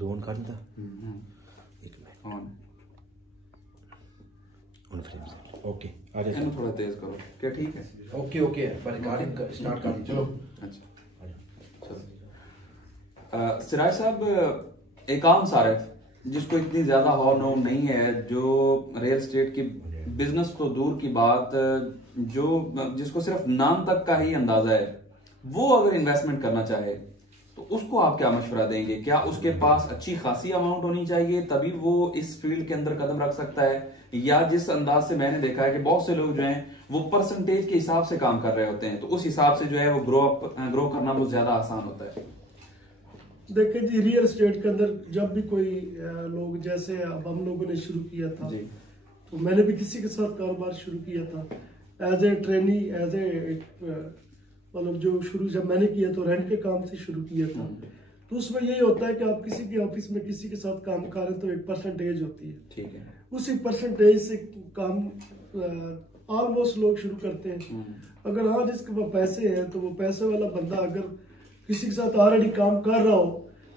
दो ऑन करना था। एक मिनट ऑन फ्रेम से। ओके आ जाए। इन्हें थोड़ा तेज करो क्या? ठीक है ओके ओके पर रिकॉर्डिंग स्टार्ट कर दी। चलो अच्छा चलो। सिराज साहब, एक आम सारिफ जिसको इतनी ज्यादा हॉर नो नहीं है, जो रियल एस्टेट की बिजनेस तो दूर की बात, जो जिसको सिर्फ नाम तक का ही अंदाजा है, वो अगर इन्वेस्टमेंट करना चाहे तो उसको आप क्या मशवरा देंगे? क्या उसके पास अच्छी खासी अमाउंट होनी चाहिए तभी वो इस फील्ड के अंदर कदम रख सकता है, या जिस अंदाज से मैंने देखा है कि बहुत से लोग जो हैं वो परसेंटेज के हिसाब से काम कर रहे होते हैं, तो उस हिसाब से जो है वो ग्रो करना बहुत ज्यादा आसान होता है? देखिए जी, रियल एस्टेट के अंदर जब भी कोई लोग, जैसे अब हम लोगों ने शुरू किया था जी, तो मैंने भी किसी के साथ कारोबार शुरू किया था as a trainee, as a मतलब जो शुरू जब मैंने किया तो रेंट के काम से शुरू किया था। तो उसमें यही होता है कि आप किसी के ऑफिस में किसी के साथ काम कर रहे हैं तो एक परसेंटेज होती है, ठीक है, उसी परसेंटेज से काम ऑलमोस्ट लोग शुरू करते हैं। अगर हाँ जिसके पास पैसे हैं तो वो पैसे वाला बंदा अगर किसी के साथ ऑलरेडी काम कर रहा हो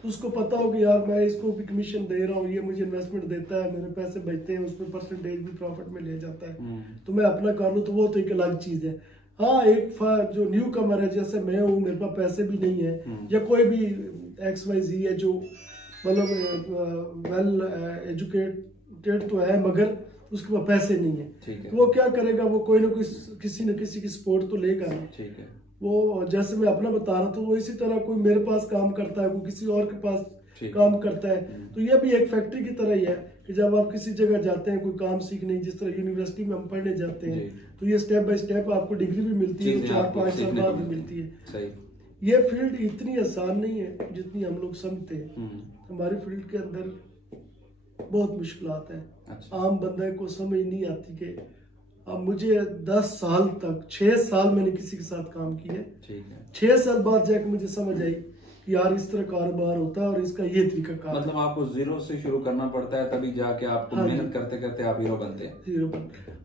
तो उसको पता हो कि यार मैं इसको भी कमीशन दे रहा हूँ, ये मुझे इन्वेस्टमेंट देता है, मेरे पैसे बचते हैं, उसमें परसेंटेज भी प्रॉफिट में ले जाता है, तो मैं अपना कर लूँ, तो वो तो एक अलग चीज है। हाँ, एक जो न्यू कमर है जैसे मैं हूँ, मेरे पास पैसे भी नहीं है, या कोई भी XYZ है जो मतलब वेल एजुकेटेड तो है मगर उसके पास पैसे नहीं है, तो वो क्या करेगा? वो कोई ना कोई किसी न किसी की सपोर्ट तो लेगा नहीं। ठीक है, वो जैसे मैं अपना बता रहा था, वो इसी तरह कोई मेरे पास काम करता है, वो किसी और के पास काम करता है, तो ये भी एक फैक्ट्री की तरह ही है कि जब आप किसी जगह जाते हैं कोई काम सीखने, जिस तरह यूनिवर्सिटी में हम पढ़ने जाते हैं तो ये स्टेप बाय स्टेप आपको डिग्री भी मिलती है, 4-5 साल बाद भी मिलती है। ये फील्ड इतनी आसान नहीं है जितनी हम लोग समझते हैं। हमारी फील्ड के अंदर बहुत मुश्किलात है। आम बंदे को समझ नहीं आती कि अब मुझे 10 साल तक 6 साल मैंने किसी के साथ काम किया, 6 साल बाद जाकर मुझे समझ आई कि यार इस तरह कारोबार होता है और इसका ये तरीका कार। मतलब आपको जीरो से शुरू करना पड़ता है, तभी जाके आपको मेहनत करते करते आप हीरो बनते हैं। हीरो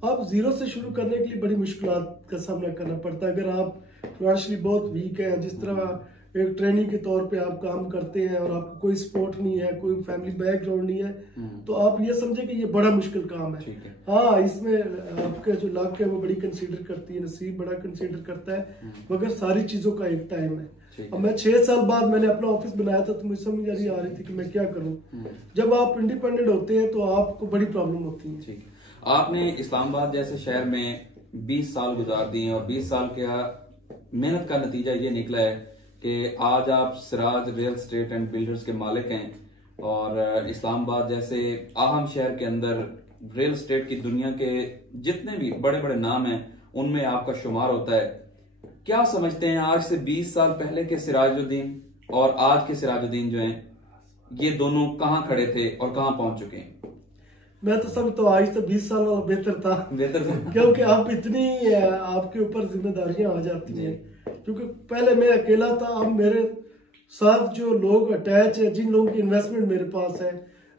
आप जीरो से शुरू करने के लिए बड़ी मुश्किलात का सामना करना पड़ता है। अगर आप फाइनेंशियली बहुत वीक है, जिस तरह एक ट्रेनिंग के तौर पे आप काम करते हैं और आपको कोई सपोर्ट नहीं है, कोई फैमिली बैकग्राउंड नहीं है, तो आप ये समझे कि ये बड़ा मुश्किल काम है। हाँ, इसमें आपका जो लक है वो बड़ी कंसीडर करती है, नसीब बड़ा कंसीडर करता है, मगर सारी चीजों का एक टाइम है। अब मैं 6 साल बाद मैंने अपना ऑफिस बनाया था, तो मुझे समझ आ रही थी कि मैं क्या करूं। जब आप इंडिपेंडेंट होते हैं तो आपको बड़ी प्रॉब्लम होती है। ठीक है, आपने इस्लामाबाद जैसे शहर में 20 साल गुजार दिए और 20 साल के मेहनत का नतीजा ये निकला है कि आज आप Siraj real estate and builders के मालिक हैं, और इस्लामाबाद जैसे अहम शहर के अंदर रियल एस्टेट की दुनिया के जितने भी बड़े बड़े नाम हैं उनमें आपका शुमार होता है। क्या समझते हैं आज से 20 साल पहले के सिराजुद्दीन और आज के सिराजुद्दीन जो हैं, ये दोनों कहाँ खड़े थे और कहाँ पहुंच चुके हैं? मैं तो समझता हूँ आज से 20 साल वाला बेहतर था, क्योंकि अब इतनी आपके ऊपर जिम्मेदारियां आ जाती हैं। क्योंकि पहले मैं अकेला था, अब मेरे साथ जो लोग अटैच है, जिन लोगों की इन्वेस्टमेंट मेरे पास है,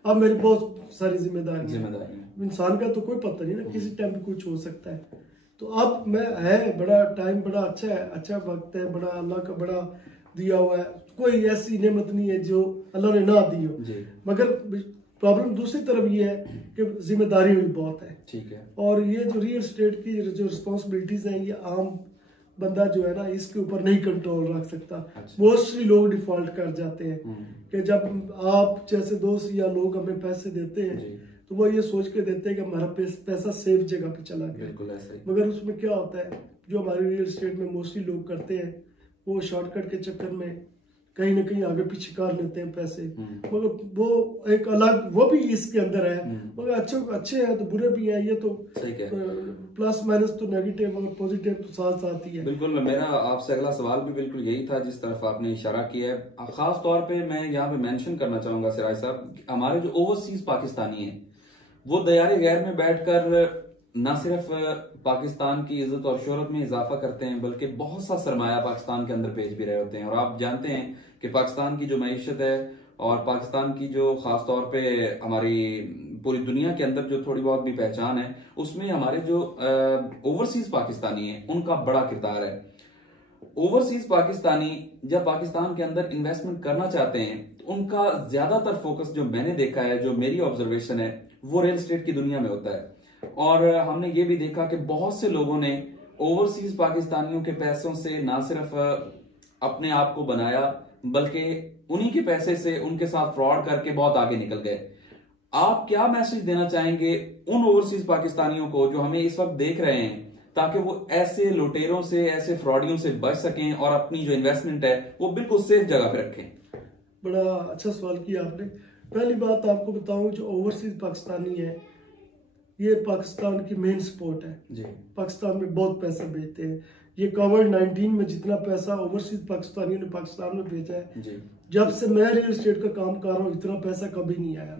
अब मेरी बहुत सारी जिम्मेदारी। इंसान का तो कोई पता नहीं ना, किसी टाइम भी कुछ हो सकता है। तो अब मैं है बड़ा टाइम, बड़ा अच्छा है, अच्छा वक्त है, बड़ा अल्लाह का बड़ा दिया हुआ है, कोई ऐसी नेमत नहीं है जो अल्लाह ने ना दी हो। मगर प्रॉब्लम दूसरी तरफ ये है कि जिम्मेदारी भी बहुत है। ठीक है, और ये जो रियल एस्टेट की जो रिस्पॉन्सिबिलिटीज हैं, ये आम बंदा जो है ना इसके ऊपर नहीं कंट्रोल रख सकता। मोस्टली लोग डिफॉल्ट कर जाते हैं कि जब आप जैसे दोस्त या लोग हमें पैसे देते हैं तो वो ये सोच के देते हैं कि हमारा पैसा सेफ जगह पे चला गया। मगर उसमें क्या होता है, जो हमारे रियल एस्टेट में मोस्टली लोग करते हैं, वो शॉर्टकट के चक्कर में कहीं ना कहीं आगे पीछे कर लेते हैं पैसे। मगर वो एक अलग, वो भी इसके अंदर है, मगर अच्छे हैं तो बुरे भी हैं। ये तो प्लस माइनस तो नेगेटिव और पॉजिटिव तो साथ साथ ही है। बिल्कुल, मेरा आपसे अगला सवाल भी बिल्कुल यही था जिस तरफ आपने इशारा किया है। खास तौर पे मैं यहाँ पे मेंशन करना चाहूंगा सिराज साहब, हमारे जो ओवरसीज पाकिस्तानी हैं वो दयारे गैर में बैठकर न सिर्फ पाकिस्तान की इज्जत और शोहरत में इजाफा करते हैं, बल्कि बहुत सा सरमाया पाकिस्तान के अंदर भेज भी रहे होते हैं। और आप जानते हैं कि पाकिस्तान की जो मईशत है और पाकिस्तान की जो खास तौर पे हमारी पूरी दुनिया के अंदर जो थोड़ी बहुत भी पहचान है, उसमें हमारे जो ओवरसीज पाकिस्तानी हैं उनका बड़ा किरदार है। ओवरसीज पाकिस्तानी जब पाकिस्तान के अंदर इन्वेस्टमेंट करना चाहते हैं तो उनका ज्यादातर फोकस जो मैंने देखा है, जो मेरी ऑब्जर्वेशन है, वो रियल एस्टेट की दुनिया में होता है। और हमने ये भी देखा कि बहुत से लोगों ने ओवरसीज पाकिस्तानियों के पैसों से ना सिर्फ अपने आप को बनाया, बल्कि उन्हीं के पैसे से उनके साथ फ्रॉड करके बहुत आगे निकल गए। आप क्या मैसेज देना चाहेंगे उन ओवरसीज पाकिस्तानियों को जो हमें इस वक्त देख रहे हैं, ताकि वो ऐसे लुटेरों से, ऐसे फ्रॉडियों से बच सकें और अपनी जो इन्वेस्टमेंट है वो बिल्कुल सेफ जगह पे रखें? बड़ा अच्छा सवाल किया आपने। पहली बात आपको बताऊं, जो ओवरसीज पाकिस्तानी है ये पाकिस्तान की मेन सपोर्ट है जी। पाकिस्तान में बहुत पैसा भेजते हैं। ये कोविड-19 में जितना पैसा ओवरसीज पाकिस्तानियों ने पाकिस्तान में भेजा है जी। जब से मैं रियल एस्टेट का काम कर रहा हूँ इतना पैसा कभी नहीं आया।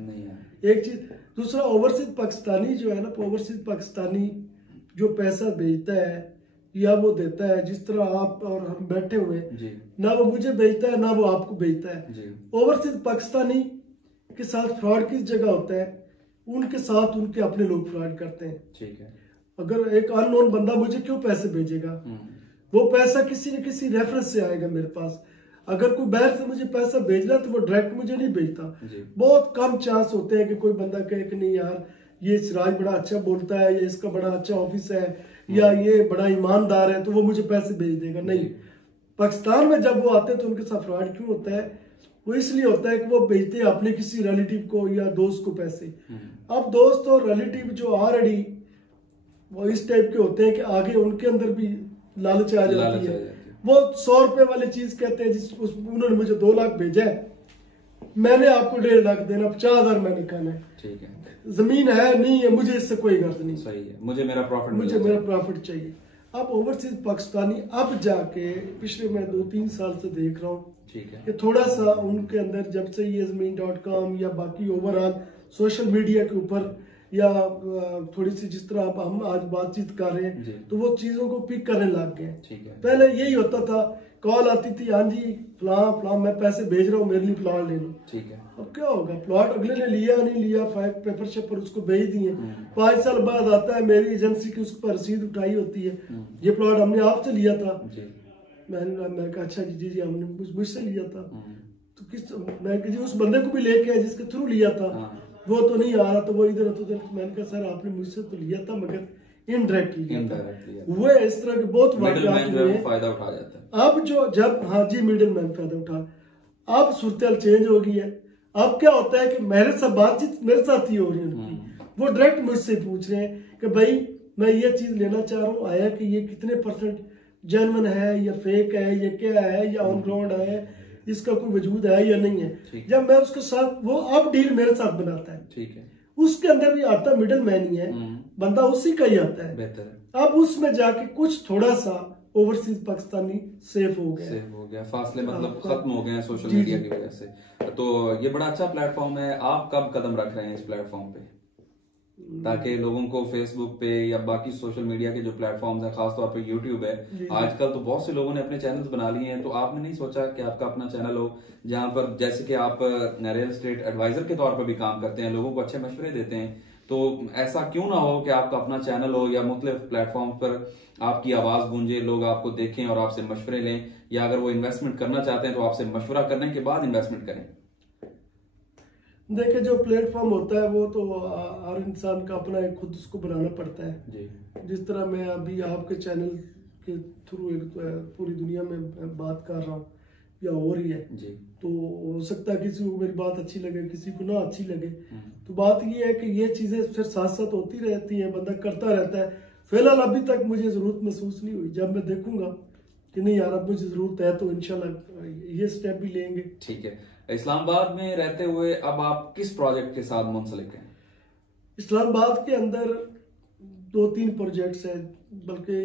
एक चीज। दूसरा, ओवरसीज पाकिस्तानी जो है ना, ओवरसीज पाकिस्तानी जो पैसा भेजता है या वो देता है, जिस तरह आप और हम बैठे हुए, ना वो मुझे भेजता है ना वो आपको भेजता है। ओवरसीज पाकिस्तानी के साथ फ्रॉड किस जगह होता है, उनके साथ उनके अपने लोग फ्रॉड करते हैं। ठीक है। अगर एक अननोन बंदा मुझे क्यों पैसे भेजेगा, वो पैसा किसी न किसी रेफरेंस से आएगा मेरे पास। अगर कोई बाहर से मुझे पैसा भेज रहा है तो वो डायरेक्ट मुझे नहीं भेजता। बहुत कम चांस होते हैं कि कोई बंदा कहे कि नहीं यार ये सिराज बड़ा अच्छा बोलता है या इसका बड़ा अच्छा ऑफिस है या ये बड़ा ईमानदार है तो वो मुझे पैसे भेज देगा। नहीं, पाकिस्तान में जब वो आते हैं तो उनके साथ फ्रॉड क्यों होता है, वो इसलिए होता है कि वो भेजते हैं अपने किसी रिलेटिव को या दोस्त को पैसे। अब दोस्त और रिलेटिव जो ऑलरेडी वो इस टाइप के होते हैं कि आगे उनके अंदर भी लालच आ जाती है। वो 100 रुपए वाली चीज कहते हैं, उन्होंने मुझे 2 लाख भेजा है, मैंने आपको 1.5 लाख देना, 50,000 मैंने खाना है। ठीक है। जमीन है नहीं है, मुझे इससे कोई गर्ज नहीं। सही है, मुझे मेरा प्रॉफिट चाहिए। अब ओवरसीज पाकिस्तानी अब जाके पिछले मैं 2-3 साल से देख रहा हूँ कि थोड़ा सा उनके अंदर जब से ये ज़मीन.com या बाकी ओवरऑल सोशल मीडिया के ऊपर या थोड़ी सी जिस तरह अब हम आज बातचीत कर रहे हैं तो वो चीजों को पिक करने लग गए। पहले यही होता था, कॉल आती थी, हाँ जी फलां मैं पैसे भेज रहा हूँ, मेरे लिए प्लॉट ले लो। ठीक है। अब क्या होगा, प्लॉट अगले ने लिया नहीं लिया, पेपर शेपर उसको भेज दिए, 5 साल बाद आता है मेरी एजेंसी की उस पर रसीद उठाई होती है, ये प्लॉट हमने आपसे लिया था। मैंने कहा अच्छा जी हमने मुझसे लिया था। तो मैं उस बंदे को भी लेके आया जिसके थ्रू लिया था, वो तो नहीं आ रहा, तो वो इधर मैंने कहा सर आपने मुझसे तो लिया था मगर इनडायरेक्ट लिया था। वो इस तरह के बहुत वाकयात हुए हैं। फायदा उठा जाता है। अब जब हाँ जी मिडिल मैन फायदा उठा, अब सूरत चेंज हो गई है। अब क्या होता है कि मेरे साथ बातचीत मेरे साथ ही हो रही है उनकी, वो डायरेक्ट मुझसे पूछ रहे हैं कि भाई मैं ये चीज लेना चाह रहा हूँ, आया कि ये कितने % जेन्युइन है या फेक है या क्या है या ऑन ग्राउंड है, इसका कोई वजूद है या नहीं है। जब मैं उसके साथ, वो अब डील मेरे साथ बनाता है। ठीक है। उसके अंदर भी आता मिडिल मैन ही है, बंदा उसी का ही आता है। बेहतर। अब उसमें जाके कुछ थोड़ा सा ओवरसीज पाकिस्तानी सेफ हो गया, फासले मतलब खत्म हो गए हैं सोशल मीडिया की वजह से। तो ये बड़ा अच्छा प्लेटफॉर्म है। आप कब कदम रख रहे हैं इस प्लेटफॉर्म पे, ताकि लोगों को फेसबुक पे या बाकी सोशल मीडिया के जो प्लेटफॉर्म्स हैं, खासतौर पे यूट्यूब है, आजकल तो बहुत से लोगों ने अपने चैनल्स बना लिए हैं, तो आपने नहीं सोचा कि आपका अपना चैनल हो जहां पर, जैसे कि आप रियल एस्टेट एडवाइजर के तौर पर भी काम करते हैं, लोगों को अच्छे मशवरे देते हैं, तो ऐसा क्यों ना हो कि आपका अपना चैनल हो या मुख्तलिफ प्लेटफॉर्म पर आपकी आवाज गूंजे, लोग आपको देखें और आपसे मशवरे लें, या अगर वो इन्वेस्टमेंट करना चाहते हैं तो आपसे मशवरा करने के बाद इन्वेस्टमेंट करें? देखिए, जो प्लेटफॉर्म होता है वो तो हर इंसान का अपना एक खुद उसको बनाना पड़ता है जी। जिस तरह मैं अभी आपके चैनल के थ्रू एक पूरी दुनिया में बात कर रहा हूँ या हो रही है जी, तो हो सकता है किसी को मेरी बात अच्छी लगे, किसी को ना अच्छी लगे। तो बात ये है कि ये चीजें फिर साथ साथ होती रहती हैं, बंदा करता रहता है। फिलहाल अभी तक मुझे जरूरत महसूस नहीं हुई। जब मैं देखूंगा कि नहीं यार अब मुझे जरूरत है तो इंशाल्लाह ये स्टेप भी लेंगे। ठीक है। इस्लामाबाद में रहते हुए अब आप किस प्रोजेक्ट के साथ मुंसलिक हैं? इस्लामाबाद के अंदर 2-3 प्रोजेक्ट्स हैं, बल्कि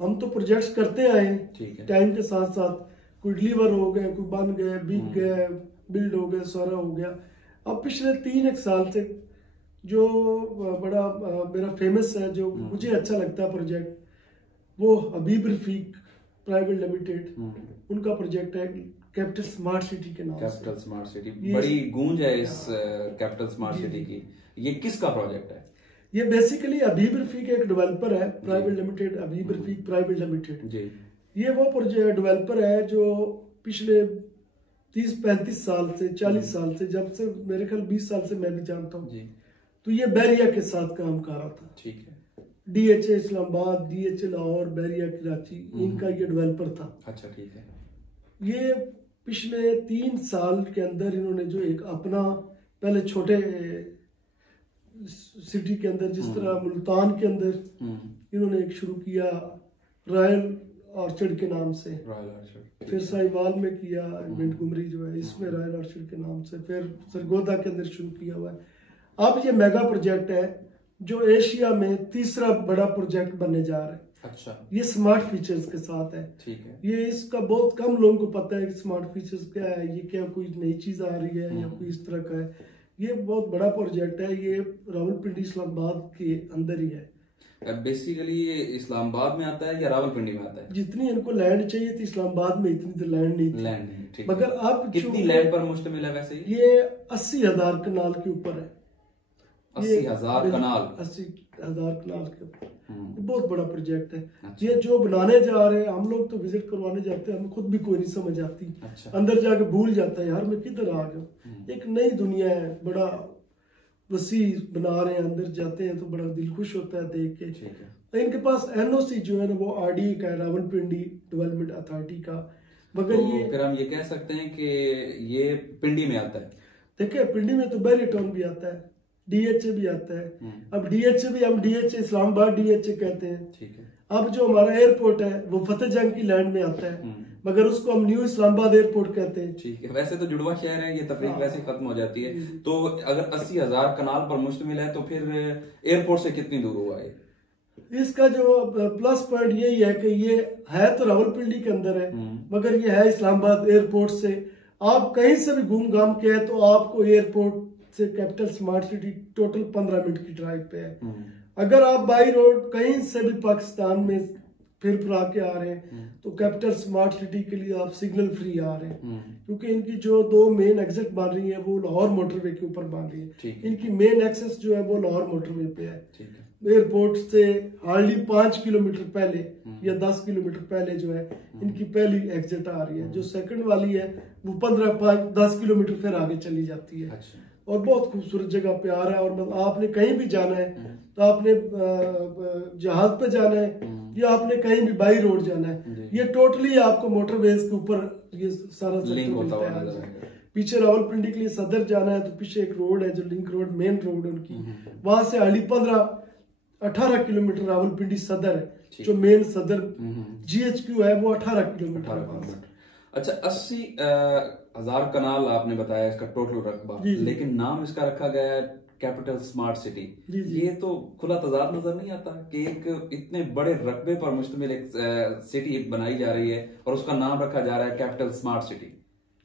हम तो प्रोजेक्ट्स करते आए हैं टाइम के साथ साथ। कोई डिलीवर हो गए, कोई बन गए, बिक गए, बिल्ड हो गए, सारा हो गया। अब पिछले 3-1 साल से जो बड़ा मेरा फेमस है, जो मुझे अच्छा लगता है प्रोजेक्ट, वो हबीब रफीक प्राइवेट लिमिटेड, उनका प्रोजेक्ट है कैपिटल स्मार्ट सिटी के नाम से। कैपिटल स्मार्ट सिटी, बड़ी गूंज है इस कैपिटल स्मार्ट सिटी की। ये किसका प्रोजेक्ट है? ये बेसिकली हबीब रफीक एक डेवलपर है, प्राइवेट लिमिटेड, हबीब रफीक प्राइवेट लिमिटेड जी। ये वो प्रोजेक्ट डेवलपर है जो पिछले 30-35 साल से 40 साल से, जब से मेरे ख्याल 20 साल से मैं भी जानता हूँ, तो ये बैरिया के साथ काम कर रहा था। ठीक है। DHA इस्लामाबाद, DHA लाहौर, बैरिया कराची, इनका ये डेवलपर था। अच्छा, ठीक है। ये पिछले 3 साल के अंदर इन्होंने जो एक अपना, पहले छोटे सिटी के अंदर, जिस तरह मुल्तान के अंदर इन्होंने एक शुरू किया रॉयल ऑर्चर्ड के नाम से, फिर साहिवाल में किया, मिंटगुमरी जो है इसमें रॉयल ऑर्चर्ड के नाम से, फिर सरगोदा के अंदर शुरू किया हुआ है। अब ये मेगा प्रोजेक्ट है जो एशिया में तीसरा बड़ा प्रोजेक्ट बनने जा रहा है। अच्छा। ये स्मार्ट फीचर्स के साथ है। ठीक है। ये इसका बहुत कम लोगों को पता है कि स्मार्ट फीचर्स क्या है, ये क्या कोई नई चीज आ रही है या कोई इस तरह का है। ये बहुत बड़ा प्रोजेक्ट है। ये रावलपिंडी इस्लामाबाद के अंदर ही है। बेसिकली ये इस्लामाबाद में आता है या रावलपिंडी में आता है? जितनी इनको लैंड चाहिए थी इस्लामाबाद में, इतनी तो लैंड नहीं थी। लैंड नहीं, ठीक। मगर अब कितनी लैंड पर मुश्तमिल है वैसे? ये 80,000 कनाल के ऊपर है। 80,000 कनाल? 80,000 कनाल के ऊपर। बहुत बड़ा प्रोजेक्ट है। अच्छा। ये जो बनाने जा रहे हैं, हम लोग तो विजिट करवाने जाते हैं, हमें खुद भी कोई नहीं समझ आती। अच्छा। अंदर जाके भूल जाता है यार मैं किधर आ गया। एक नई दुनिया है, बड़ा वसी बना रहे हैं। अंदर जाते हैं तो बड़ा दिल खुश होता है देख के। ठीक है। इनके पास NOC जो है ना वो RDA का है, रावलपिंडी डेवलपमेंट अथॉरिटी का। मगर तो ये फिर हम ये कह सकते हैं कि ये पिंडी में आता है। देखिए पिंडी में तो बैरिया टाउन भी आता है, DHA भी आता है। अब DHA भी हम DHA इस्लामाबाद DHA कहते हैं। ठीक है। अब जो हमारा एयरपोर्ट है वो फतेह जंग की लैंड में आता है, मगर उसको हम न्यू इस्लामाबाद एयरपोर्ट कहते हैं। ठीक है। वैसे तो जुड़वा शहर है, ये तफरीक वैसे खत्म हो जाती है। तो अगर 80,000 कनाल पर मुश्तमिल है तो फिर एयरपोर्ट से कितनी दूर हुआ है? इसका जो प्लस पॉइंट यही है कि ये है तो रावलपिंडी के अंदर है, मगर ये है इस्लामाबाद एयरपोर्ट से। आप कहीं से भी घूम घाम के है तो आपको एयरपोर्ट से capital smart city total 15 minute की ड्राइव पे है। अगर आप बाई रोड कहीं से भी पाकिस्तान में फिर के आ रहे हैं तो कैपिटल स्मार्ट सिटी के लिए आप सिग्नल फ्री आ रहे हैं, क्योंकि इनकी जो 2 मेन एग्जिट बन रही है वो लाहौर मोटरवे के ऊपर बन रही है। इनकी मेन एक्सेस जो है वो लाहौर मोटरवे पे है। एयरपोर्ट से हार्डली 5 किलोमीटर पहले या 10 किलोमीटर पहले जो है इनकी पहली एग्जिट आ रही है। जो सेकंड वाली है वो 15-10 किलोमीटर फिर आगे चली जाती है। अच्छा। और बहुत खूबसूरत जगह पे आ रहा है। और मतलब आपने कहीं भी जाना है तो आपने जहाज पे जाना है या आपने कहीं भी बाई रोड जाना है, ये टोटली आपको मोटरवेज के ऊपर ये सारा लिंक होता है। पीछे रावलपिंडी के लिए सदर जाना है तो पीछे एक रोड है जो लिंक रोड, मेन रोड उनकी, वहां से हार्डली 15-18 किलोमीटर रावलपिंडी सदर है, जो मेन सदर GHQ है वो 18 किलोमीटर। अच्छा, 80,000 कनाल आपने बताया इसका टोटल रकबा, लेकिन नाम इसका रखा गया है कैपिटल स्मार्ट सिटी। ये तो खुला तजाद नजर नहीं आता कि एक इतने बड़े रकबे पर मुश्तमिल एक सिटी बनाई जा रही है और उसका नाम रखा जा रहा है कैपिटल स्मार्ट सिटी।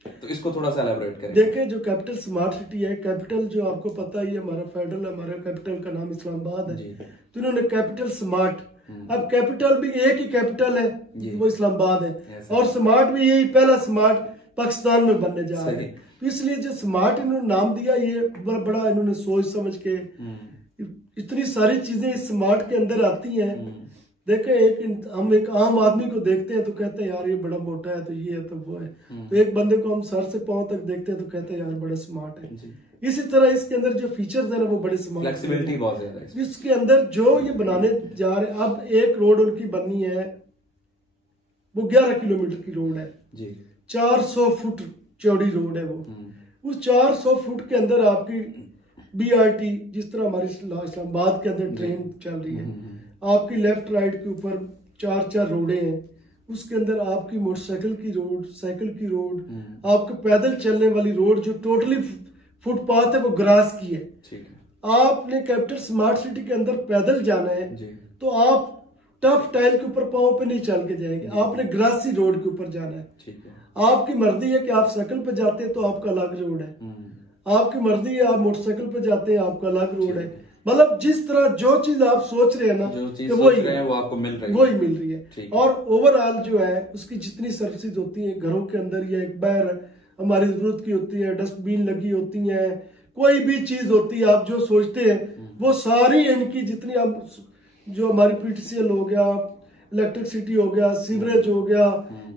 तो इसको थोड़ा सा एलैबोरेट करें। देखिए जो कैपिटल स्मार्ट सिटी है, कैपिटल जो आपको पता ही है हमारा फेडरल, हमारा कैपिटल का नाम इस्लामाबाद है, तो इन्होंने कैपिटल स्मार्ट, अब कैपिटल भी एक ही कैपिटल है वो इस्लामाबाद है, और स्मार्ट भी यही पहला स्मार्ट पाकिस्तान में बनने जा रहा है। तो इसलिए जो स्मार्ट इन्होंने नाम दिया, ये बड़ा इन्होंने सोच समझ के, इतनी सारी चीजें इस स्मार्ट के अंदर आती हैं। देखे हम एक आम आदमी को देखते हैं तो कहते हैं यार ये बड़ा मोटा है, तो ये है तो वो है। तो एक बंदे को हम सर से पांव तक देखते हैं तो कहते हैं यार बड़ा स्मार्ट है। इसी तरह इसके अंदर जो फीचर्स है ना वो बड़े स्मार्ट, फ्लेक्सिबिलिटी बहुत ज्यादा है इसके अंदर। जो ये बनाने जा रहे हैं, अब एक रोड उनकी बननी है वो 11 किलोमीटर की रोड है जी, 400 फुट चौड़ी रोड है वो। उस 400 फुट के अंदर आपकी BRT, जिस तरह हमारी इस्लामाबाद के अंदर ट्रेन चल रही है, आपकी लेफ्ट राइट के ऊपर 4-4 रोडें हैं। उसके अंदर आपकी मोटरसाइकिल की रोड, साइकिल की रोड, आपके पैदल चलने वाली रोड जो टोटली फुटपाथ है वो ग्रास की है। आपने कैपिटल स्मार्ट सिटी के अंदर पैदल जाना है तो आप टफ टाइल के ऊपर पांव पे नहीं चल के जाएंगे, आपने ग्रासी रोड के ऊपर जाना है। आपकी मर्जी है कि आप साइकिल पे जाते हैं तो आपका अलग रोड है, आपकी मर्जी है आप मोटरसाइकिल पे जाते हैं आपका अलग रोड है। मतलब जिस तरह जो चीज आप सोच रहे हैं ना तो वो आपको मिल रही है, वही मिल रही है। और ओवरऑल जो है उसकी जितनी सर्विसेज होती है घरों के अंदर या एक बाहर हमारी जरूरत की होती है, डस्टबिन लगी होती है, कोई भी चीज होती है आप जो सोचते हैं वो सारी इनकी जितनी, अब जो हमारी PTCL हो गया, इलेक्ट्रिसिटी हो गया, सीवरेज हो गया,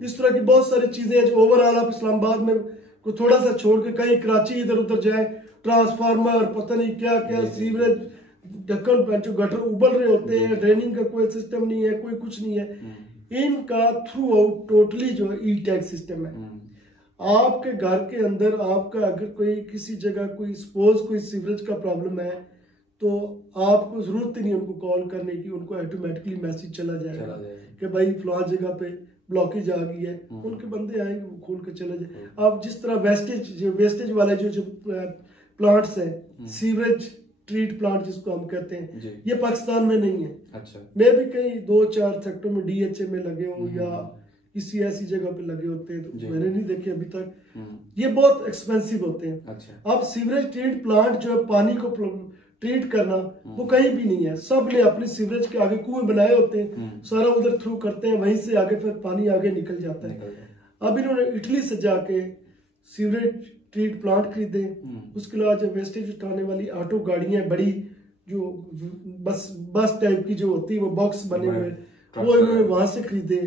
इस तरह की बहुत सारी चीजें हैं जो ओवरऑल आप इस्लामाबाद में को थोड़ा सा छोड़ के कहीं कराची इधर उधर जाए, ट्रांसफार्मर पता नहीं क्या क्या, सीवरेज ढक्कन पे जो गटर उबल रहे होते हैं, ड्रेनिंग का कोई सिस्टम नहीं है, कोई कुछ नहीं है। इनका थ्रू आउट टोटली जो है ई टैग सिस्टम है। आपके घर के अंदर आपका अगर कोई किसी जगह कोई सपोज कोई सीवरेज का प्रॉब्लम है तो आपको जरूरत ही नहीं उनको कॉल करने की, उनको ऑटोमेटिकली मैसेज चला जाएगा कि भाई फलां जगह पे ब्लॉकेज आ गई है, उनके बंदे आएंगे वो खोल के चले जाए। आप जिस तरह वेस्टेज वाले जो प्लांट्स हैं, सीवरेज ट्रीट प्लांट जिसको हम कहते हैं, ये पाकिस्तान में नहीं है। अच्छा। मैं भी कहीं 2-4 सेक्टर में DHA में लगे हूँ या किसी ऐसी जगह पे लगे होते हैं, तो मैंने नहीं देखे अभी तक। ये बहुत एक्सपेंसिव होते हैं। अच्छा। अब सीवरेज ट्रीट प्लांट जो है पानी को ट्रीट करना वो कहीं भी नहीं है। सब ने अपने सीवरेज के आगे कुएं बनाए होते हैं, सारा उधर थ्रू करते हैं, वहीं से आगे फिर पानी आगे निकल जाता है। अब इन्होंने इटली से जाके सीवरेज ट्रीट प्लांट खरीदे, उसके अलावा जो वेस्टेज उठाने वाली ऑटो गाड़ियां बड़ी जो बस टाइप की जो होती है वो बॉक्स बने हुए, वो इन्होंने वहां से खरीदे।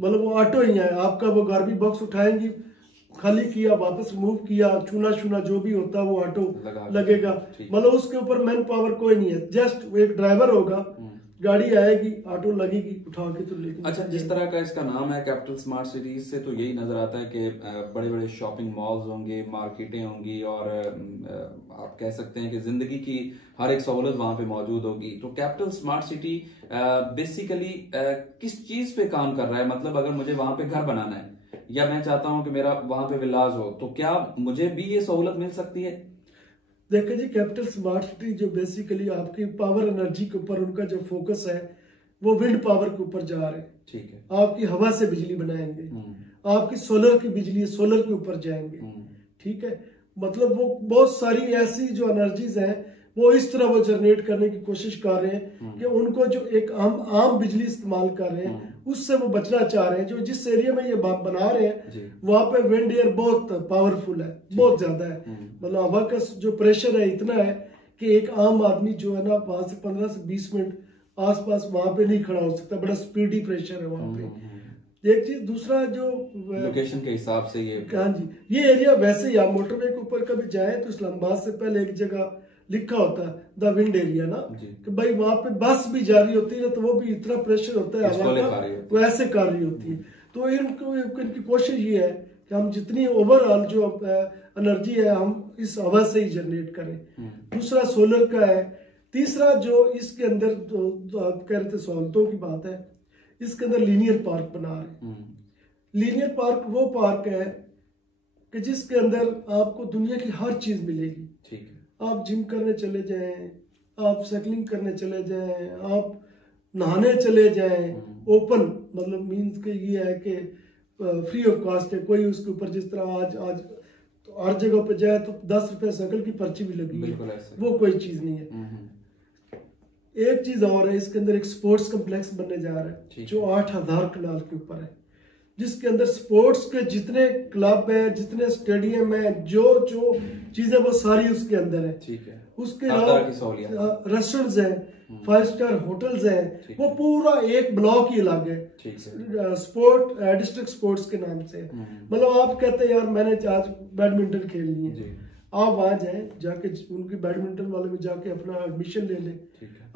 मतलब वो ऑटो ही है, आपका वो गार्बेज बॉक्स उठाएंगी, खाली किया, वापस मूव किया, चूना चूना जो भी होता है वो ऑटो लगेगा। मतलब उसके ऊपर मैन पावर कोई नहीं है, जस्ट एक ड्राइवर होगा, गाड़ी आएगी, ऑटो लगेगी, उठा के तो लेके। अच्छा, जिस तरह का इसका नाम है कैपिटल स्मार्ट सिटीज से तो यही नजर आता है कि बड़े बड़े शॉपिंग मॉल्स होंगे, मार्केटें होंगी और आप कह सकते हैं कि जिंदगी की हर एक सहूलत वहां पे मौजूद होगी। तो कैपिटल स्मार्ट सिटी बेसिकली किस चीज पे काम कर रहा है? मतलब अगर मुझे वहां पे घर बनाना है या मैं चाहता हूं कि मेरा वहां पे विलाज हो, तो क्या मुझे भी ये सहूलत मिल सकती है? देखिए जी, कैपिटल स्मार्ट सिटी जो बेसिकली आपकी पावर एनर्जी के ऊपर उनका जो फोकस है वो विंड पावर के ऊपर जा रहे हैं। ठीक है। आपकी हवा से बिजली बनाएंगे, आपकी सोलर की बिजली सोलर के ऊपर जाएंगे। ठीक है। मतलब वो बहुत सारी ऐसी जो एनर्जीज हैं वो इस तरह वो जनरेट करने की कोशिश कर रहे हैं कि उनको जो एक आम बिजली इस्तेमाल कर रहे हैं उससे वो बचना चाह रहे हैं। जो जिस एरिया में ये बना रहे हैं वहां पे विंड एयर बहुत पावरफुल है, बहुत ज्यादा है। मतलब हवा का जो प्रेशर है इतना है कि एक आम आदमी जो है ना 5 से 15 से 20 मिनट आसपास वहां पे नहीं खड़ा हो सकता, बड़ा स्पीडी प्रेशर है वहां पे। एक चीज, दूसरा जो लोकेशन के हिसाब से ये, हाँ जी, ये एरिया वैसे ही आप मोटरवे के ऊपर कभी जाए तो इस्लामाबाद से पहले एक जगह लिखा होता है द विंड एरिया ना, कि भाई वहां पे बस भी जा रही होती है तो वो भी इतना प्रेशर होता है हवा का, वो ऐसे कर रही होती है। तो इनकी कोशिश ये है कि हम जितनी ओवरऑल जो एनर्जी है हम इस हवा से ही जनरेट करें। दूसरा सोलर का है। तीसरा जो इसके अंदर जो आप कह रहे थे सहूलतों की बात है, इसके अंदर लीनियर पार्क बना रहे हैं। लीनियर पार्क वो पार्क है कि जिसके अंदर आपको दुनिया की हर चीज मिलेगी। ठीक है। आप जिम करने चले जाएं, आप साइकिलिंग करने चले जाएं, आप नहाने चले जाएं, ओपन मतलब मीन्स के ये है कि फ्री ऑफ कॉस्ट है। कोई उसके ऊपर जिस तरह आज तो हर जगह पे जाए तो 10 रुपए साइकिल की पर्ची भी लगी है, वो कोई चीज नहीं है। एक चीज और है, इसके अंदर एक स्पोर्ट्स कम्प्लेक्स बनने जा रहा है जो 8000 कनाल के ऊपर है, जिसके अंदर स्पोर्ट्स के जितने क्लब है, जितने स्टेडियम है, जो चीजें वो सारी उसके अंदर है। ठीक है। उसके अलावा रेस्टोरेंट्स है, 5 स्टार होटल्स है, वो पूरा एक ब्लॉक ही अलग है स्पोर्ट डिस्ट्रिक्ट स्पोर्ट्स के नाम से। मतलब आप कहते हैं यार मैंने आज बैडमिंटन खेलनी है, आप वहां जाएं, जाके उनकी बैडमिंटन वाले में जाके अपना एडमिशन ले लें।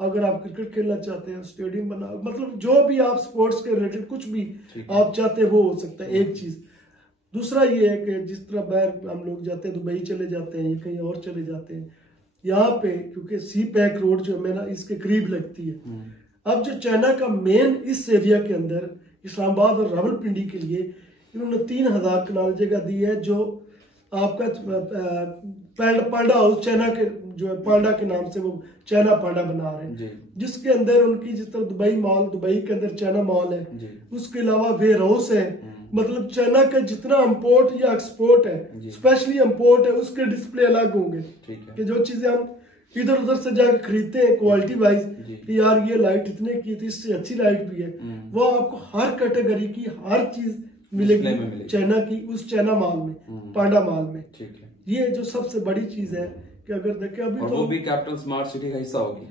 अगर आप क्रिकेट खेलना चाहते हैं स्टेडियम बना, मतलब जो भी आप स्पोर्ट्स के रिलेटेड कुछ भी आप चाहते हैं वो हो सकता है। एक चीज। दूसरा ये है कि जिस तरह बाहर हम लोग जाते हैं, दुबई चले जाते हैं या कहीं और चले जाते हैं, यहाँ पे क्योंकि सी पैक रोड जो है ना इसके करीब लगती है। अब जो चाइना का मेन इस एरिया के अंदर इस्लामाबाद और रावलपिंडी के लिए इन्होंने 3000 कनाल जगह दी है, जो आपका पांडा हाउस चाइना के जो है पांडा के नाम से वो चाइना पांडा बना रहे हैं, जिसके अंदर उनकी जिस तरह दुबई मॉल, दुबई के अंदर चाइना मॉल है, उसके अलावा वेयर हाउस है। मतलब चाइना का जितना इम्पोर्ट या एक्सपोर्ट है, स्पेशली इम्पोर्ट है, उसके डिस्प्ले अलग होंगे कि जो चीजें हम इधर उधर से जाकर खरीदते हैं क्वालिटी वाइज कि यार ये लाइट इतने की थी, इससे अच्छी लाइट भी है, वो आपको हर कैटेगरी की हर चीज मिलेगी चाइना की, उस चाइना मॉल में, पांडा मॉल में। ठीक है। ये जो सबसे बड़ी चीज है कि अगर देखें अभी और तो वो भी कैपिटल स्मार्ट सिटी का हिस्सा होगी।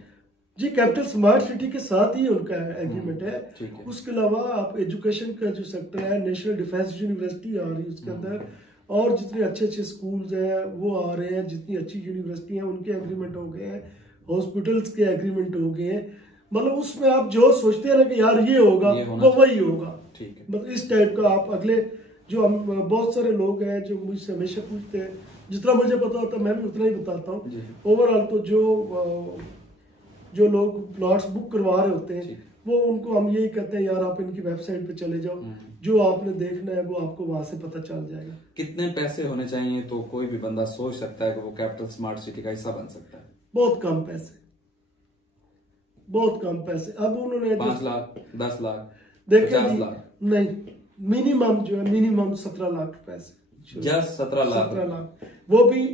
जी कैपिटल स्मार्ट सिटी के साथ ही उनका एग्रीमेंट है। ठीक है। उसके अलावा आप एजुकेशन का जो सेक्टर है, नेशनल डिफेंस यूनिवर्सिटी आ रही है उसके अंदर, और जितने अच्छे अच्छे स्कूल्स हैं वो आ रहे हैं, जितनी अच्छी यूनिवर्सिटी हैं उनके एग्रीमेंट हो गए हैं, हॉस्पिटल्स के एग्रीमेंट हो गए हैं। मतलब उसमें आप जो सोचते हैं ना कि यार ये होगा वो वही होगा। ठीक है। मतलब इस टाइप का आप अगले जो हम बहुत सारे लोग हैं जो मुझसे हमेशा पूछते हैं, जितना मुझे पता होता है मैं भी उतना ही बताता हूँ। ओवरऑल तो जो लोग प्लॉट्स बुक करवा रहे होते हैं वो उनको हम यही कहते हैं यार आप इनकी वेबसाइट पे चले जाओ, जो आपने देखना है वो आपको वहां से पता चल जाएगा। कितने पैसे होने चाहिए तो कोई भी बंदा सोच सकता है कि वो कैपिटल स्मार्ट सिटी का हिस्सा बन सकता है? बहुत कम पैसे, बहुत कम पैसे। अब उन्होंने 5 लाख 10 लाख देखिए 50 लाख नहीं, मिनिमम जो है मिनिमम 17 लाख रुपए से, जस्ट 17 लाख 17 लाख, वो भी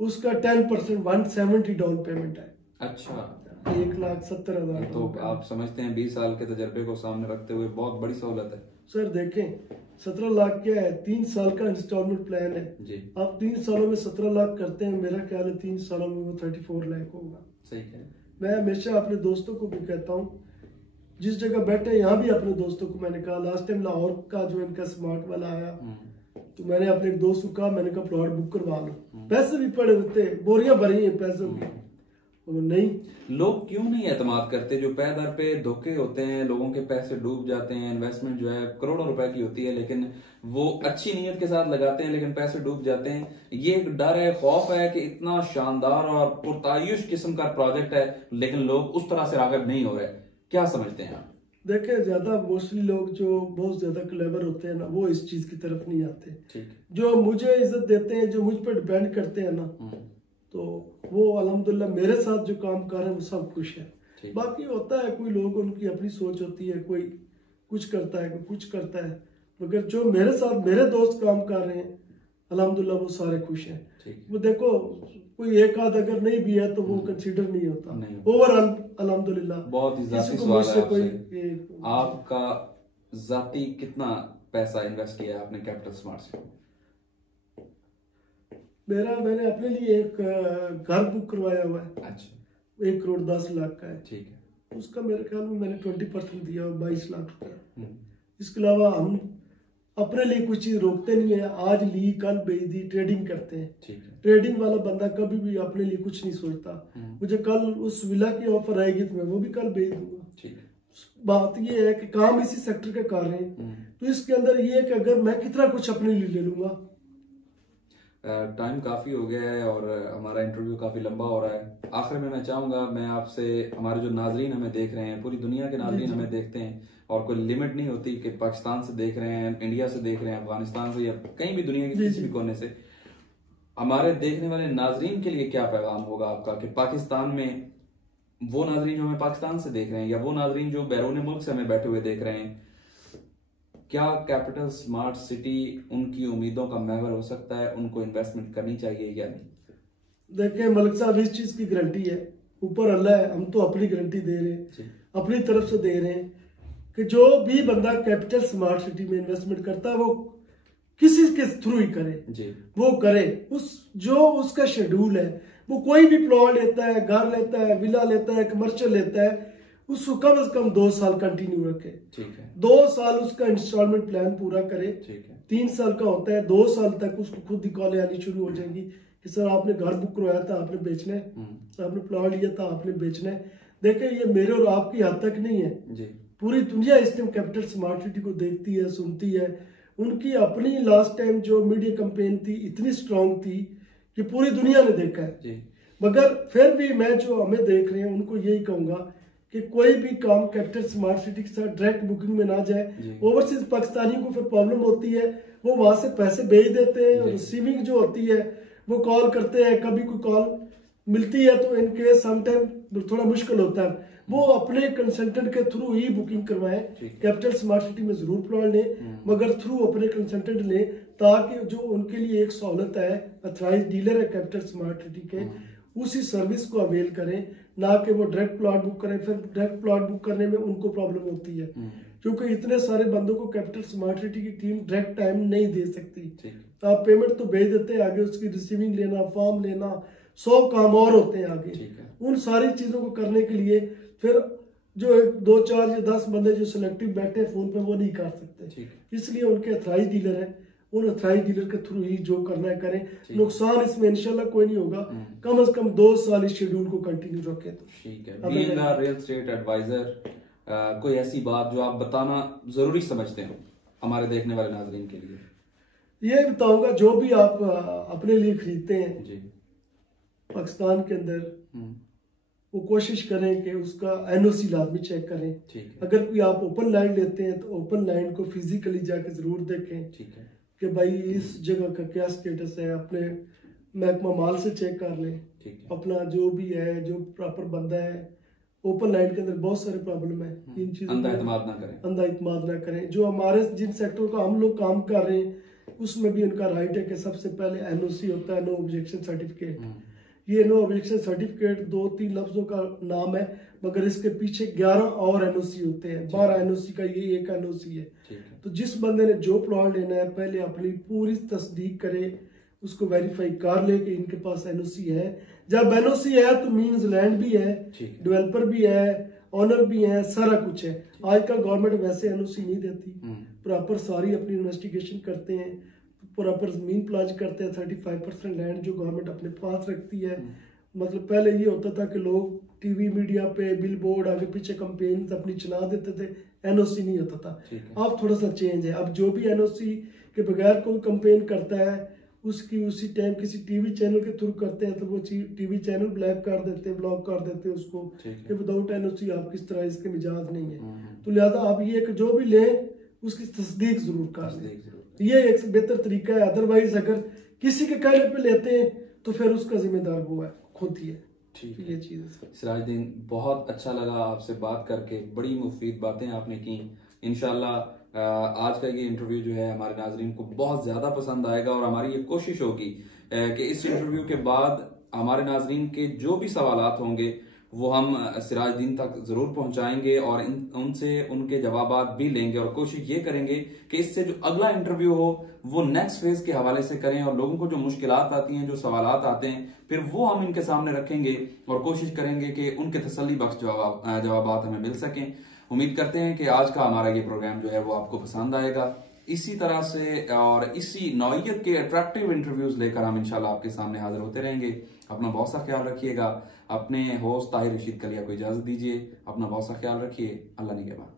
उसका 10% 170 डाउन पेमेंट है। अच्छा, 1,70,000। तो आप समझते हैं 20 साल के तजर्बे को सामने रखते हुए बहुत बड़ी सहूलत है। सर देखें 17 लाख क्या है, 3 साल का इंस्टॉलमेंट प्लान है जी। आप 3 सालों में 17 लाख करते हैं, मेरा ख्याल है 3 सालों में वो 34 लाख होगा। सही है। मैं हमेशा अपने दोस्तों को भी कहता हूँ, जिस जगह बैठे यहाँ भी अपने दोस्तों को मैंने कहा, लास्ट टाइम लाहौर का जो इनका स्मार्ट वाला आया तो मैंने अपने एक दोस्त को कहा, मैंने कहा प्लॉट बुक करवा लो, पैसे भी पड़े होते, बोरियां भरी हैं पैसों की, नहीं। लोग क्यों नहीं एतमाद करते? जो पै दर पे धोखे होते हैं, लोगों के पैसे डूब जाते हैं, इन्वेस्टमेंट जो है करोड़ों रुपए की होती है, लेकिन वो अच्छी नीयत के साथ लगाते हैं लेकिन पैसे डूब जाते हैं। ये एक डर है, खौफ है कि इतना शानदार और पुरतायुश किस्म का प्रोजेक्ट है लेकिन लोग उस तरह से राग़िब नहीं हो रहे। क्या समझते हैं आप? देखिए ज्यादा मोस्टली लोग जो बहुत ज्यादा क्लेवर होते हैं ना वो इस चीज की तरफ नहीं आते। ठीक। जो मुझे इज्जत देते हैं, जो मुझ पर डिपेंड करते हैं ना, तो वो अल्हम्दुलिल्लाह मेरे साथ जो काम कर रहे हैं वो सब खुश है। बाकी होता है कोई लोग, उनकी अपनी सोच होती है, कोई कुछ करता है कोई कुछ करता है, मगर जो मेरे साथ मेरे दोस्त काम कर रहे हैं अल्हम्दुलिल्लाह वो सारे खुश हैं। वो देखो कोई एक आध अगर नहीं भी है तो वो कंसीडर नहीं होता, ओवरऑल अल्हम्दुलिल्लाह। बहुत ही जाती सवाल है आपसे, आपका जाती कितना पैसा इन्वेस्ट किया है आपने कैपिटल स्मार्ट सिटी? मैंने अपने लिए एक घर बुक करवाया हुआ है। अच्छा। 1,10,00,000 का है। ठीक है। उसका मेरे ख्याल में मैंने 20% दिया, 22 लाख रुपया। इसके अलावा हम अपने लिए कुछ चीज रोकते नहीं है, आज ली कल बेच दी, ट्रेडिंग करते हैं। ठीक है। ट्रेडिंग वाला बंदा कभी भी अपने लिए कुछ नहीं सोचता, मुझे कल उस विला की ऑफर आएगी तो मैं वो भी कल बेच दूंगा। ठीक है। बात ये है कि काम इसी सेक्टर का कर रहे हैं, तो इसके अंदर ये है कि अगर मैं कितना कुछ अपने लिए ले लूंगा। टाइम काफ़ी हो गया है और हमारा इंटरव्यू काफ़ी लंबा हो रहा है। आखिर में मैं चाहूँगा, मैं आपसे, हमारे जो नाजरीन हमें देख रहे हैं, पूरी दुनिया के नाजरीन हमें देखते हैं और कोई लिमिट नहीं होती कि पाकिस्तान से देख रहे हैं, इंडिया से देख रहे हैं, अफगानिस्तान से या कहीं भी दुनिया के किसी भी कोने से, हमारे देखने वाले नाजरीन के लिए क्या पैगाम होगा आपका कि पाकिस्तान में वो नाजरीन जो हमें पाकिस्तान से देख रहे हैं या वो नाजरीन जो बैरून मुल्क से हमें बैठे हुए देख रहे हैं, क्या कैपिटल स्मार्ट सिटी उनकी उम्मीदों का महवर हो सकता है? उनको इन्वेस्टमेंट करनी चाहिए या नहीं? देखिए मलिक साहब, इस चीज की गारंटी है ऊपर अल्लाह है, हम तो अपनी गारंटी दे रहे हैं, अपनी तरफ से दे रहे हैं कि जो भी बंदा कैपिटल स्मार्ट सिटी में इन्वेस्टमेंट करता है वो किसी के थ्रू ही करे जी। वो करे जो उसका शेड्यूल है, वो कोई भी प्लॉट लेता है, घर लेता है, विला लेता है, कमर्शियल लेता है, उसको कम से कम 2 साल कंटिन्यू रखे। ठीक है। 2 साल उसका इंस्टॉलमेंट प्लान पूरा करे। ठीक है। 3 साल का होता है, 2 साल तक उसको खुद ही कॉलें आनी शुरू हो जाएंगी कि सर आपने घर बुक करवाया था, आपने बेचना है, आपने प्लॉट लिया था, आपने बेचना है। देखिए ये मेरे और आपकी हद तक नहीं है जी। पूरी दुनिया इस टाइम कैपिटल स्मार्ट सिटी को देखती है, सुनती है। उनकी अपनी लास्ट टाइम जो मीडिया कैंपेन थी इतनी स्ट्रांग थी कि पूरी दुनिया ने देखा है जी। मगर फिर भी मैं जो हमें देख रहे हैं उनको यही कहूंगा कि कोई भी काम कैपिटल स्मार्ट सिटी के साथ डायरेक्ट बुकिंग में ना जाए। ओवरसीज पाकिस्तानियों को फिर प्रॉब्लम होती है, वो वहां से पैसे भेज देते हैं, रिसीविंग जो होती है वो कॉल करते हैं, कभी कोई कॉल मिलती है तो इनके समटाइम थोड़ा मुश्किल होता है। वो अपने कंसल्टेंट के थ्रू ही बुकिंग करवाएं। कैपिटल स्मार्ट सिटी में जरूर प्लॉट लें, मगर थ्रू अपने कंसल्टेंट लें, ताकि जो उनके लिए एक सहूलत है, अथराइज डीलर है कैपिटल स्मार्ट सिटी के, उसी सर्विस को अवेल करें, ना कि वो डायरेक्ट प्लॉट बुक करें। फिर डायरेक्ट प्लॉट बुक करने में उनको प्रॉब्लम होती है क्योंकि इतने सारे बंदों को कैपिटल स्मार्ट सिटी की टीम डायरेक्ट टाइम नहीं दे सकती। तो आप पेमेंट तो भेज देते हैं, आगे उसकी रिसीविंग लेना, फॉर्म लेना, 100 काम और होते हैं आगे। ठीक है। उन सारी चीजों को करने के लिए फिर जो 2, 4 या 10 बंदे जो सिलेक्टिव बैठे हैं फोन पे वो नहीं कर सकते। ठीक है। इसलिए उनके अथराइज डीलर हैं, उन अथराइज डीलर के थ्रू ही जो करना है करें। नुकसान इसमें इंशाल्लाह कोई नहीं होगा। कम से कम 2 साल इस शेड्यूल को कंटिन्यू रखें तो ठीक है। Being a real estate advisor, कोई ऐसी बात जो आप बताना जरूरी समझते हो हमारे देखने वाले नाजरीन के लिए? ये बताऊंगा, जो भी आप अपने लिए खरीदते हैं जी, पाकिस्तान के अंदर, वो कोशिश करें कि उसका एनओसी लाजमी चेक करें। ठीक है। अगर कोई आप ओपन लैंड लेते हैं तो ओपन लैंड को फिजिकली जाके जरूर देखें ठीक है। कि भाई इस जगह का क्या स्टेटस है। अपने महकमा माल से चेक कर लें। ठीक है। अपना जो भी है, जो प्रॉपर बंदा है। ओपन लैंड के अंदर बहुत सारे प्रॉब्लम है, इन चीजों अंधा पे इत्मीनान ना करें। अंधा इत्मीनान ना करें। जो हमारे जिन सेक्टर का हम लोग काम कर रहे हैं उसमें भी उनका राइट है कि सबसे पहले एनओसी होता है, नो ऑब्जेक्शन सर्टिफिकेट। ये नो ऑब्जेक्शन सर्टिफिकेट 2-3 लफ्जों का नाम है, मगर इसके पीछे 11 और एनओसी होते हैं। 12 एनओसी का ये एक एनओसी है। तो जिस बंदे ने जो प्लॉट लेना है पहले अपनी पूरी तस्दीक करे, उसको वेरीफाई कर ले कि इनके पास एनओसी है। जब एनओसी है तो मींस लैंड भी है, डेवलपर भी है, ऑनर भी है, सारा कुछ है। आजकल गवर्नमेंट वैसे एनओसी नहीं देती, प्रॉपर सारी अपनी इन्वेस्टिगेशन करते हैं, प्रॉपर जमीन प्लाज करते हैं। 35% लैंड जो गवर्नमेंट अपने पास रखती है। मतलब पहले ये होता था कि लोग टीवी मीडिया पे बिल बोर्ड आगे पीछे कंपेन अपनी चला देते थे, एनओसी नहीं होता था। अब थोड़ा सा चेंज है। अब जो भी एनओसी के बगैर कोई कंपेन करता है उसकी उसी टाइम किसी टीवी चैनल के थ्रू करते हैं तो वो टीवी चैनल ब्लैक कर देते हैं, ब्लॉक कर देते हैं उसको कि विदाउट एनओसी आप किस तरह इसके मिजाज नहीं है। तो लिहाजा आप ये कि जो भी ले उसकी तस्दीक जरूर कर लें। ये एक बेहतर तरीका है। अदरवाइज अगर किसी के कहने पे लेते हैं तो फिर उसका जिम्मेदार वो है, खुद ही है। ठीक है। ये चीज सिराजुद्दीन, बहुत अच्छा लगा आपसे बात करके, बड़ी मुफीद बातें आपने की। इंशाल्लाह आज का ये इंटरव्यू जो है हमारे नाजरीन को बहुत ज्यादा पसंद आएगा और हमारी ये कोशिश होगी कि इस इंटरव्यू के बाद हमारे नाजरीन के जो भी सवालात होंगे वो हम सिराजुद्दीन तक जरूर पहुंचाएंगे और उनसे उनके जवाबात भी लेंगे और कोशिश ये करेंगे कि इससे जो अगला इंटरव्यू हो वो नेक्स्ट फेज के हवाले से करें और लोगों को जो मुश्किलात आती हैं, जो सवालात आते हैं, फिर वो हम इनके सामने रखेंगे और कोशिश करेंगे कि उनके तसल्ली बख्श जवाबात हमें मिल सकें। उम्मीद करते हैं कि आज का हमारा ये प्रोग्राम जो है वो आपको पसंद आएगा। इसी तरह से और इसी नौइयत के अट्रैक्टिव इंटरव्यूज लेकर हम इंशाल्लाह आपके सामने हाजिर होते रहेंगे। अपना बहुत सा ख्याल रखिएगा। अपने होस्ट ताहिर रशीद कलिया को इजाजत दीजिए। अपना बहुत सा ख्याल रखिए। अल्लाह निगहबान।